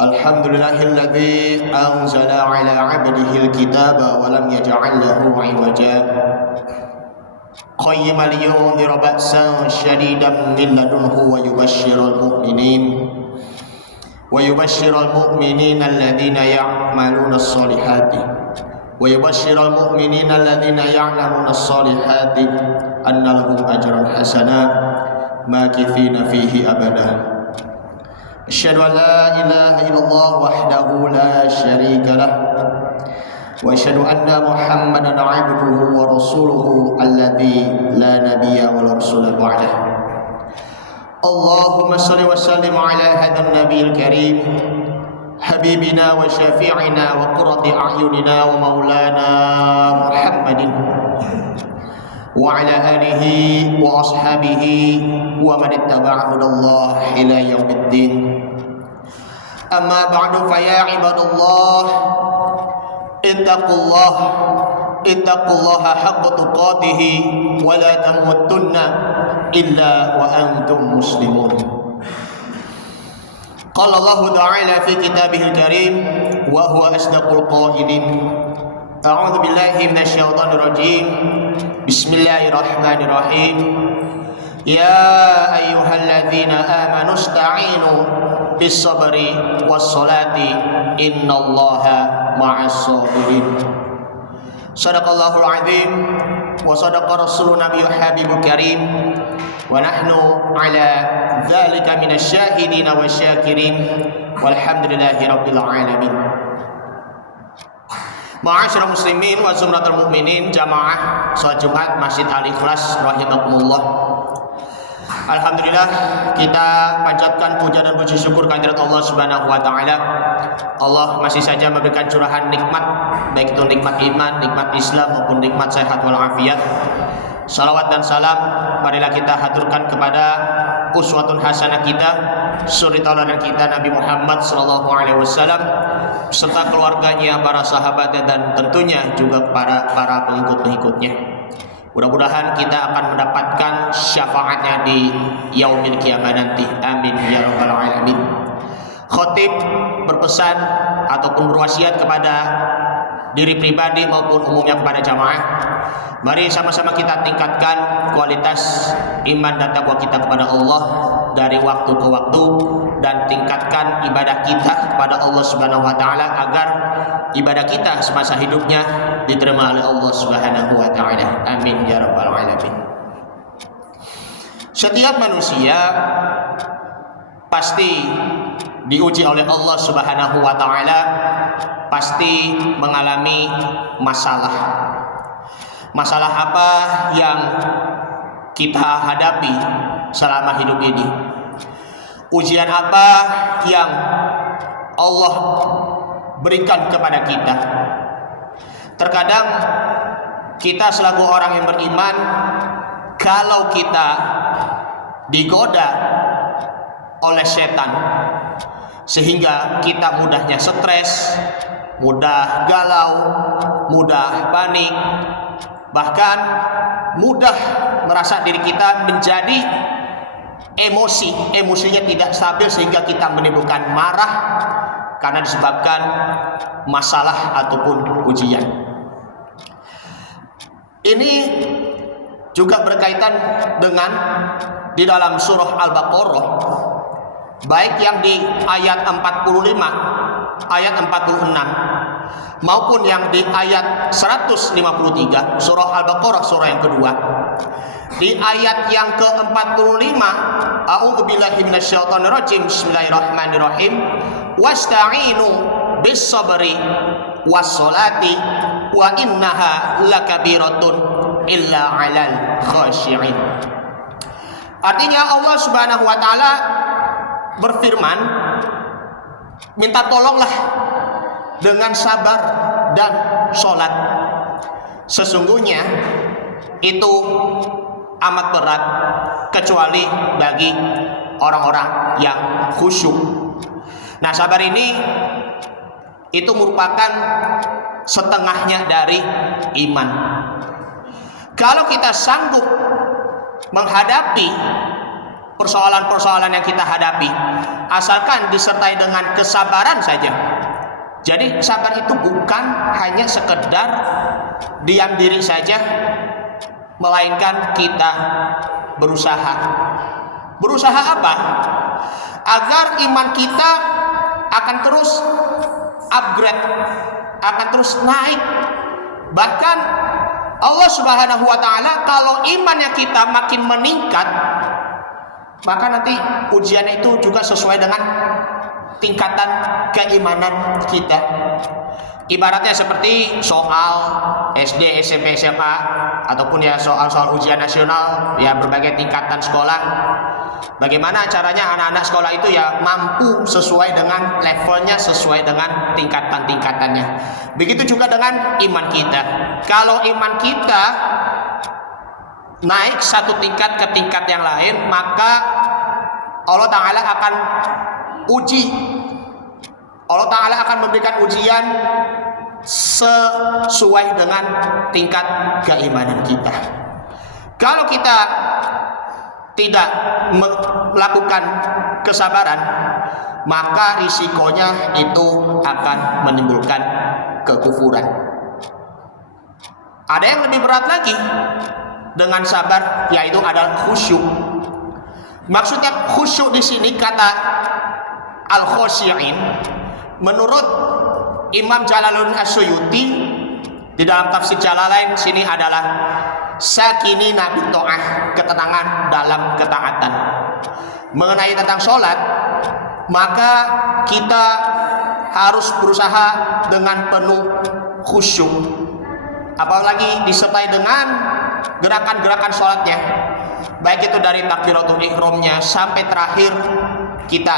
Alhamdulillahilladzi anzala ala 'abdihil kitaba wa lam yaj'al lahu 'iwaja qayyiman liyundhira ba'san shadidan min ladunhu wa yubashshiral mu'minina alladhina ya'maluna as-solihati anna lahum ajran hasana makithina fihi abada. Asyhadu an la ilaha illallah wahdahu la syarika lah wa asyhadu anna Muhammadan 'abduhu wa rasuluhu alladzi la nabiyya wa la rasula ba'dah. Allahumma shalli wa sallim ala hadzal nabiyil karim habibina wa syafi'ina wa qurrati a'yunina wa maulana Muhammadin wa ala alihi wa ashabihi wa man ittaba'a hudallah ila yaumiddin. Amma ba'du fa ya ibadallah ittaqullaha haqqa tuqatih wa la tamutunna illa wa antum muslimun. Qala Allah ta'ala fi kitabihil karim wa huwa asdaqul qailin. A'udzu billahi minasy syaithanir rajim. Bismillahirrahmanirrahim. Ya ayyuhalladzina amanu ista'inu bis-sabri was-salati innallaha ma'as-sabirin. Shadaqallahul azim wa sadaqa rasulun nabiyyu habibul karim wa nahnu ala dzalika minasy syahidin wasyakirin walhamdulillahi rabbil alamin. Ma'asyiral muslimin wa zumratul mukminin jamaah salat Jumat Masjid Al-Ikhlas rahimakumullah. Alhamdulillah, kita panjatkan puja dan puji syukur kehadirat Allah Subhanahu wa taala. Allah masih saja memberikan curahan nikmat, baik itu nikmat iman, nikmat Islam maupun nikmat sehat wal afiat. Salawat dan salam marilah kita haturkan kepada uswatun hasanah kita, suri tauladan kita Nabi Muhammad sallallahu alaihi wasallam serta keluarganya, para sahabatnya dan tentunya juga para pengikut-pengikutnya. Mudah-mudahan kita akan mendapatkan syafaatnya di yaumil kiamah nanti. Amin ya rabbal alamin. Khatib berpesan ataupun berwasiat kepada diri pribadi maupun umumnya kepada jamaah. Mari sama-sama kita tingkatkan kualitas iman dan takwa kita kepada Allah dari waktu ke waktu dan tingkatkan ibadah kita kepada Allah Subhanahu wa taala agar ibadah kita semasa hidupnya diterima oleh Allah Subhanahu wa taala. Amin ya rabbal alamin. Setiap manusia pasti diuji oleh Allah Subhanahu wa taala, pasti mengalami masalah. Masalah apa yang kita hadapi selama hidup ini? Ujian apa yang Allah berikan kepada kita? Terkadang kita selaku orang yang beriman, kalau kita digoda oleh setan sehingga kita mudahnya stres, mudah galau, mudah panik, bahkan mudah merasa diri kita menjadi emosinya tidak stabil sehingga kita menimbulkan marah karena disebabkan masalah ataupun ujian. Ini juga berkaitan dengan di dalam surah Al-Baqarah, baik yang di ayat 45, ayat 46 maupun yang di ayat 153 surah Al-Baqarah, surah yang kedua. Di ayat yang ke-45, a'udzubillahi minasyaitonirrajim, bismillahirrahmanirrahim, wasta'inu bis-sabri was-salati wa innaha lakabiratun illa 'alal khashi'in. Artinya Allah Subhanahu wa taala berfirman, minta tolonglah dengan sabar dan sholat. Sesungguhnya itu amat berat kecuali bagi orang-orang yang khusyuk. Nah, sabar ini itu merupakan setengahnya dari iman. Kalau kita sanggup menghadapi persoalan-persoalan yang kita hadapi, asalkan disertai dengan kesabaran saja. Jadi sabar itu bukan hanya sekedar diam diri saja, melainkan kita berusaha. Berusaha apa? Agar iman kita akan terus upgrade, akan terus naik. Bahkan Allah Subhanahu wa taala kalau imannya kita makin meningkat, maka nanti ujiannya itu juga sesuai dengan tingkatan keimanan kita. Ibaratnya seperti soal SD, SMP, SMA ataupun ya soal-soal ujian nasional, ya berbagai tingkatan sekolah. Bagaimana caranya anak-anak sekolah itu ya mampu sesuai dengan levelnya, sesuai dengan tingkatan-tingkatannya. Begitu juga dengan iman kita. Kalau iman kita naik satu tingkat ke tingkat yang lain, maka Allah Ta'ala akan uji. Allah Ta'ala akan memberikan ujian sesuai dengan tingkat keimanan kita. Kalau kita tidak melakukan kesabaran, maka risikonya itu akan menimbulkan kekufuran. Ada yang lebih berat lagi dengan sabar, yaitu adalah khusyuk. Maksudnya khusyuk di sini kata al-khasyi'in, menurut Imam Jalaluddin As-Suyuti di dalam tafsir Jalalain sini adalah sakini nabi ta'ah, ketenangan dalam ketaatan. Mengenai tentang sholat, maka kita harus berusaha dengan penuh khusyuk, apalagi disertai dengan gerakan-gerakan sholatnya, baik itu dari takbiratul ihramnya sampai terakhir kita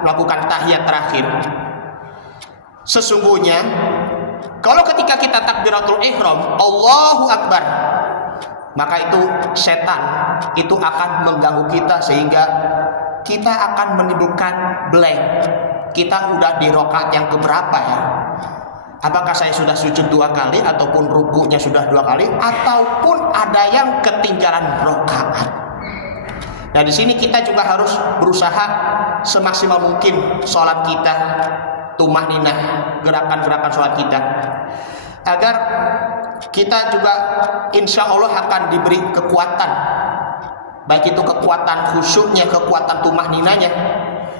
melakukan tahiyat terakhir. Sesungguhnya kalau ketika kita takbiratul ihram, Allahu Akbar, maka itu setan itu akan mengganggu kita sehingga kita akan menimbulkan blank. Kita udah di rakaat yang keberapa ya? Apakah saya sudah sujud 2 kali ataupun rukunya sudah 2 kali ataupun ada yang ketinggalan rakaat? Nah, di sini kita juga harus berusaha semaksimal mungkin sholat kita tumaninah, gerakan-gerakan sholat kita, agar kita juga insya Allah akan diberi kekuatan, baik itu kekuatan khusyuknya, kekuatan tumaninahnya,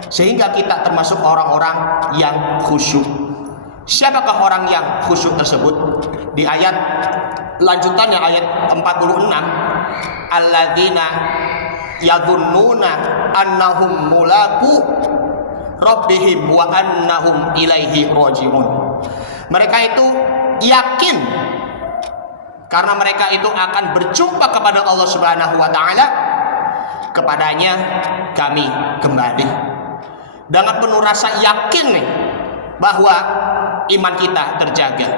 sehingga kita termasuk orang-orang yang khusyuk. Siapakah orang yang khusyuk tersebut? Di ayat lanjutannya, ayat 46, alladzina yadhunnuna annahum mulaku rabbihim wa annahum ilaihi raji'un. Mereka itu yakin karena mereka itu akan berjumpa kepada Allah Subhanahu wa taala, kepadanya kami kembali. Dengan penuh rasa yakin nih bahwa iman kita terjaga,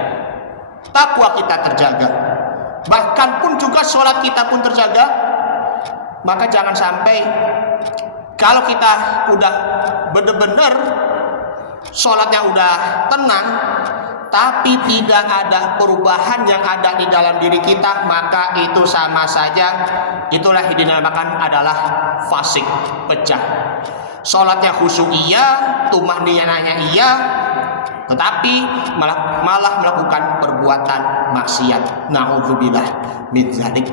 takwa kita terjaga, bahkan pun juga sholat kita pun terjaga. Maka jangan sampai kalau kita udah benar-benar sholatnya udah tenang, tapi tidak ada perubahan yang ada di dalam diri kita, maka itu sama saja, itulah yang dinamakan adalah fasik, pecah. Sholatnya khusyuk iya, tumahniyahnya iya, tetapi malah melakukan perbuatan maksiat. Na'udzubillah min dzalik.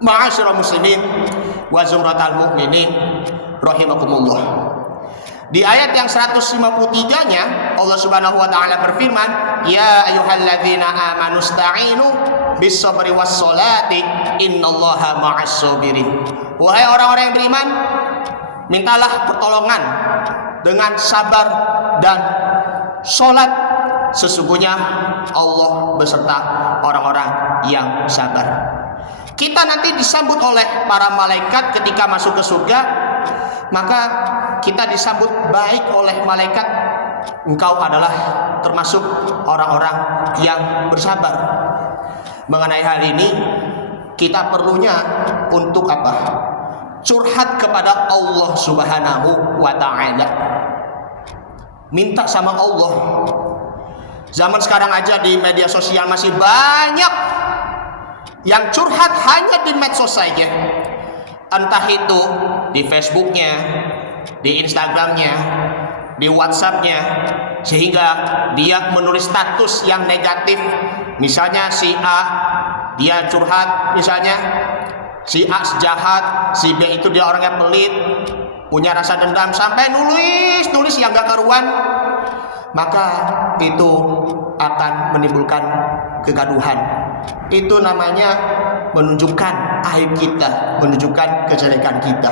Ma'asyiral muslimin wa zumratal mu'minin rahimakumullah. Di ayat yang 153-nya Allah Subhanahu wa taala berfirman, "Ya ayyuhalladzina amanu sta'inu bis-sabri was-sholati innallaha ma'as-sabirin." Wahai orang-orang yang beriman, mintalah pertolongan dengan sabar dan sholat. Sesungguhnya Allah beserta orang-orang yang sabar. Kita nanti disambut oleh para malaikat ketika masuk ke surga. Maka kita disambut baik oleh malaikat. Engkau adalah termasuk orang-orang yang bersabar. Mengenai hal ini, kita perlunya untuk apa? Curhat kepada Allah Subhanahu wa ta'ala. Minta sama Allah. Zaman sekarang aja di media sosial masih banyak yang curhat hanya di medsos saja. Entah itu di Facebooknya, di Instagramnya, di WhatsAppnya, sehingga dia menulis status yang negatif. Misalnya si A, dia curhat, misalnya si A jahat, si B itu dia orangnya pelit, punya rasa dendam, sampai nulis yang gak karuan. Maka itu akan menimbulkan kegaduhan. Itu namanya menunjukkan aib kita, menunjukkan kejelekan kita.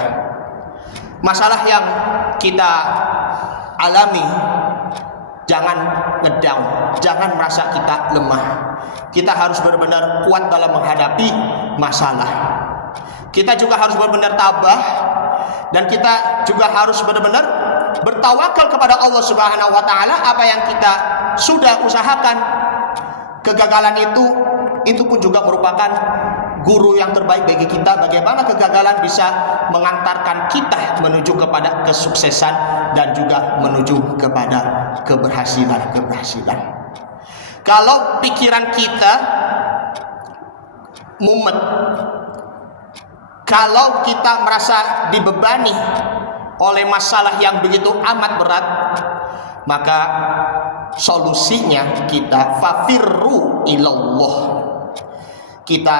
Masalah yang kita alami, jangan ngedown, jangan merasa kita lemah. Kita harus benar-benar kuat dalam menghadapi masalah. Kita juga harus benar-benar tabah, dan kita juga harus benar-benar bertawakal kepada Allah Subhanahu wa taala. Apa yang kita sudah usahakan, kegagalan itu pun juga merupakan guru yang terbaik bagi kita. Bagaimana kegagalan bisa mengantarkan kita menuju kepada kesuksesan dan juga menuju kepada keberhasilan. Kalau pikiran kita mumet, kalau kita merasa dibebani oleh masalah yang begitu amat berat, maka solusinya kita fafirru ilallah. Kita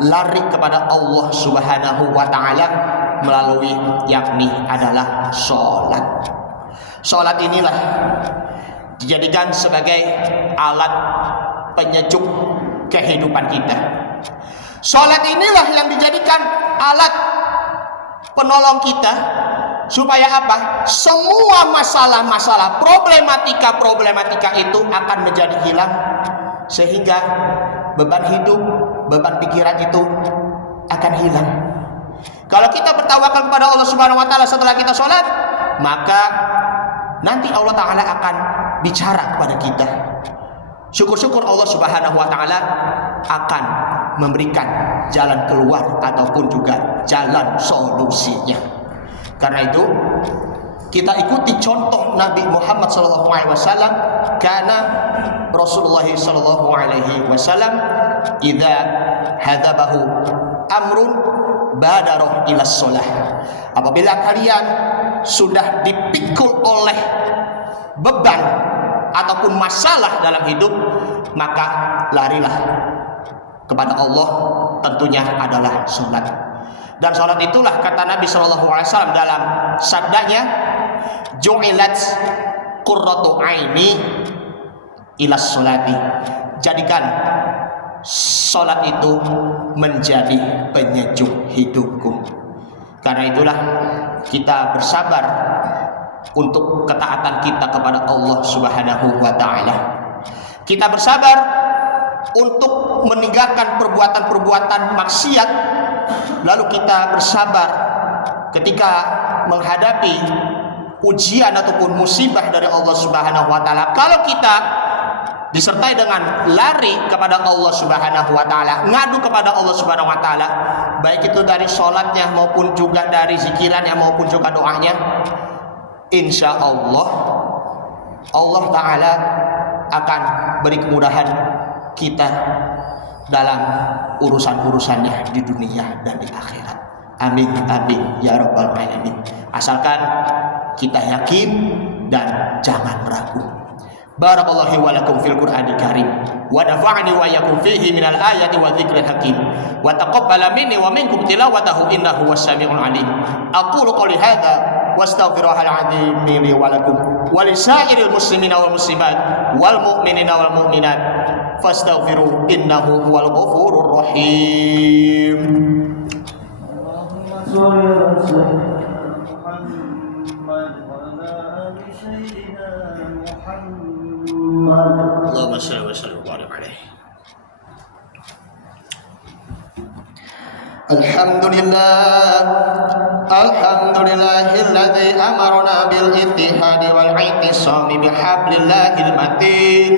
lari kepada Allah Subhanahu wa ta'ala melalui yakni adalah sholat. Sholat inilah dijadikan sebagai alat penyejuk kehidupan kita. Sholat inilah yang dijadikan alat penolong kita. Supaya apa? Semua masalah-masalah, problematika itu akan menjadi hilang. Sehingga beban hidup, beban pikiran itu akan hilang. Kalau kita bertawakal kepada Allah Subhanahu wa taala setelah kita sholat, maka nanti Allah Ta'ala akan bicara kepada kita. Syukur-syukur Allah Subhanahu wa taala akan memberikan jalan keluar ataupun juga jalan solusinya. Karena itu kita ikuti contoh Nabi Muhammad SAW. Karena Rasulullah SAW idza hadabahu amrun badarah ila sholah. Apabila kalian sudah dipikul oleh beban ataupun masalah dalam hidup, maka larilah kepada Allah, tentunya adalah sholat. Dan sholat itulah kata Nabi SAW dalam sabdanya, ju'ilat qurratu aini ila sholati. Jadikan sholat itu menjadi penyejuk hidupku. Karena itulah kita bersabar untuk ketaatan kita kepada Allah Subhanahu wa ta'ala. Kita bersabar untuk meninggalkan perbuatan-perbuatan maksiat. Lalu kita bersabar ketika menghadapi ujian ataupun musibah dari Allah Subhanahu wa taala, kalau kita disertai dengan lari kepada Allah Subhanahu wa taala, ngadu kepada Allah Subhanahu wa taala, baik itu dari sholatnya maupun juga dari zikirannya maupun juga doanya, insya Allah Allah taala akan beri kemudahan kita dalam urusan-urusannya di dunia dan di akhirat. Amin amin ya rabbal alamin. Asalkan kita yakin dan jangan ragu. Barakallahu wa lakum fil Qur'anil Karim wa nafa'ani wa iyyakum fihi minal ayati wa dzikril hakim wa taqabbala minni wa minkum tilawatahu innahu was-sami'ul 'alim. Aqulu qouli hadza wastaghfirullahal 'azim li wa lakum wa lisairil muslimina wal muslimat wal mu'minina wal mu'minat fastaghfiru innahu huwal ghafurur rahim. Allahumma shalli wa sallim wa barik alaihi. Alhamdulillahilladzi amarna bil ittihadi wal i'tisami bihablillahil matin.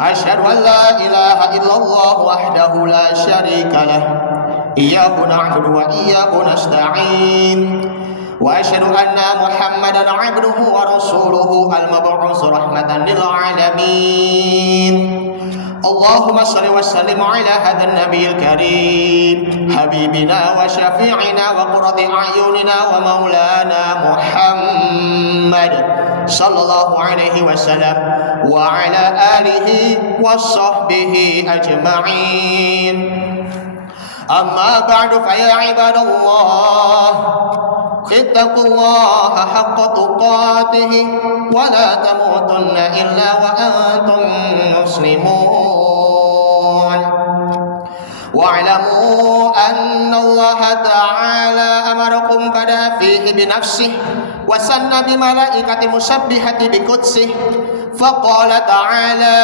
Asyhadu an la ilaha illallah wahdahu la syarika lah. Iyyahu na'budu wa iyyahu nasta'in. Wa asyhadu anna Muhammadan 'abduhu wa rasuluhu al-mab'uts rahmatan lil 'alamin. Allahumma shalli wa sallim ala hadzal nabiyil karim habibina wa syafi'ina wa qurrati a'yunina wa maulana Muhammad sallallahu alaihi wasallam wa ala alihi wa sahbihi ajma'in. Amma ba'du fa ya ibadallah ittaqullaha haqqa tuqatih wa la tamutunna illa wa antum muslimun. Wa'lamu anna Allah ta'ala amarakum bada fihi binafsihi wa sanna bi malaikati musabbihati bi qudsih. Faqala ta'ala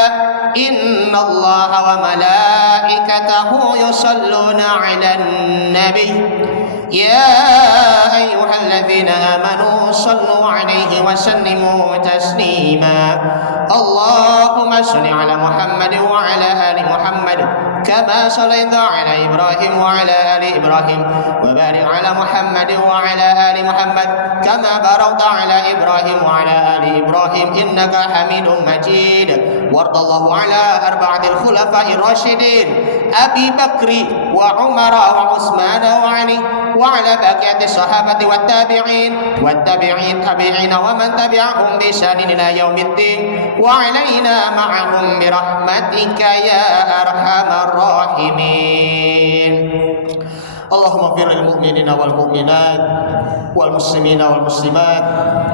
inna Allah wa malaikatahu yusalluna 'alan nabi ya ayyuhalladzina amanu sallu 'alaihi wa sallimu taslima. Allahumma shalli 'ala Muhammad wa 'ala ali Muhammad kama shallaita 'ala Ibrahim wa 'ala ali Ibrahim wa barik 'ala Muhammad wa 'ala ali Muhammad kama barakta 'ala Ibrahim wa 'ala ali Ibrahim innaka Hamidum Majid. Wardallahu 'ala arba'atil khulafa'ir rasyidin Abi Bakri wa Umar wa Utsman wa Ali wa 'ala baqiyati sahabati wat tabi'in tabi'in wa man tabi'ahum bi ihsan ila yaumiddin wa 'alaina ma'ahum bi rahmatika ya arhamar rahimin. Allahumma ighfir lil mu'minina wal mu'minat wal muslimina wal muslimat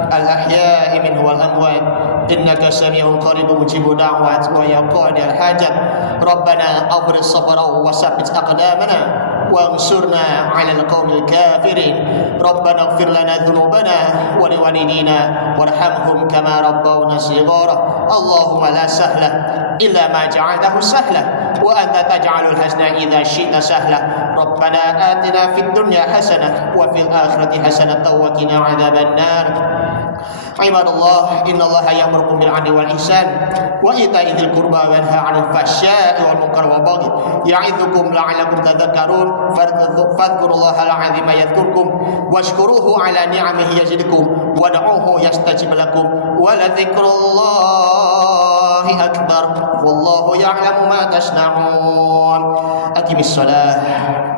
al ahya'i minhum wal amwat innaka sami'un qaribun mujibud da'wat wa ya qadil hajat. Rabbana abris sabra wa sabbit aqdamana وانصرنا على القوم الكافرين. ربنا اغفر لنا ذنوبنا ولوالدينا وارحمهم كما ربونا صغارا. اللهم لا سهل إلا ما جعلته سهلا وأنت تجعل الحزن إذا شئت سهلا. ربنا آتنا في الدنيا حسنة وفي الآخرة حسنة وقنا عذاب النار. عباد الله إن الله يأمركم بالعدل والإحسان وإيتاء ذي القربى وينهى عن الفحشاء والمنكر والبغي يعظكم لعلكم تذكرون. فاذكروا الله العظيم يذكركم واشكروه على نعمه يزدكم ودعوه يستجب لكم ولذكر الله أكبر والله يعلم ما تصنعون. أقم الصلاة.